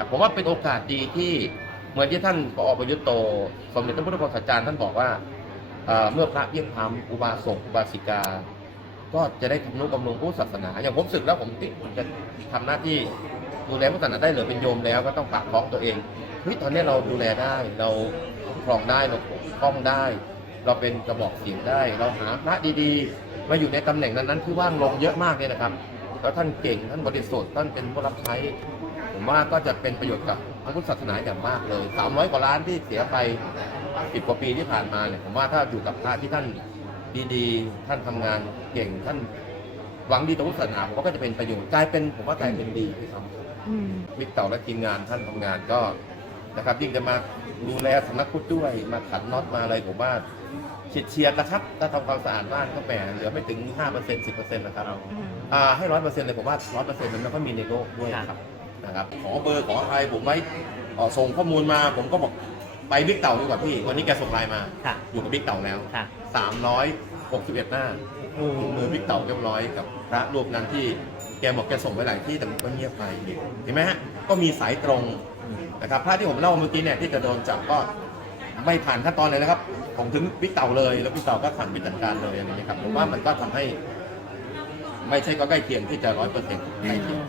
นะครับผมว่าเป็นโอกาสดีที่เหมือนที่ท่านปอประยุทธ์โต สมเด็จพระพุทธโฆษาจารย์ท่านบอกว่าเมื่อพระเยี่ยมธรรมอุบาสกอุบาสิกา ก็จะได้ทำนุบำรุงผู้ศาสนา อย่างผมศึกแล้วผมติผมจะทำหน้าที่ดูแลผู้ศาสนาได้เหรือเป็นโยมแล้วก็ต้องปากท้องตัวเองเฮ้ยตอนนี้เราดูแลได้เราครองได้เราปกป้องได้ เราเป็นกระบอกเสียงได้ เราหาพระดีๆ มาอยู่ในตำแหน่งนั้นๆที่ว่างลงเยอะมากเลยนะครับ แล้วท่านเก่งท่านบริสุทธิ์ท่านเป็นผู้รับใช้ผมว่าก็จะเป็นประโยชน์กับพระพุทธศาสนาอย่างมากเลย 300 กว่าล้านที่เสียไป10กว่าปีที่ผ่านมาเนี่ยผมว่าถ้าอยู่กับพระที่ท่านดีๆ ท่านทำงานเก่งท่านหวังดีต่อพุทธศาสนาผมว่าก็จะเป็นประโยชน์กลายเป็นผมว่ากลายเป็นดีที่ทำอืมมิกเต่าและทีมงานท่านทำงานก็นะครับยิ่งจะมาดูแลสำนักพุทธด้วยมาขันน็อตมาอะไรผมว่า เฉียดเฉียดๆนะครับถ้าทำความสะอาดบ้านก็แหมเหลือไม่ถึง 5% 10%นะครับอืมอ่าให้ร้อยเปอร์เซ็นต์เลยผมว่าร้อยเปอร์เซ็นต์มันไม่ค่อยมีในโลกด้วยครับนะครับขอเบอร์ขออะไรผมไว้เอ่อส่งข้อมูลมาผมก็บอกไปบิ๊กเต่าดีกว่าพี่ วันนี้แกส่งไลน์มาค่ะ อยู่กับบิ๊กเต่าแล้วค่ะ361หน้าถุงมือบิ๊กเต่าเรียบร้อยกับพระรูปนั้นที่แกบอกแกส่งไปหลายที่แต่มันก็เงียบไปเห็นไหมฮะก็มีสายตรงนะครับพระที่ผมเล่าเมื่อกี้เนี่ยที่จะโดนจับก็ไม่ผ่านขั้นตอนเลยนะครับ ผมถึงบิ๊กเต่าเลย แล้วบิ๊กเต่าก็สั่งไปจัดการเลยอะไรอย่างนี้ยครับผมว่ามันก็ทำให้ ไม่ใช่ก็ใกล้เคียงที่จะร้อยเปอร์เซ็นต์ใกล้เคียง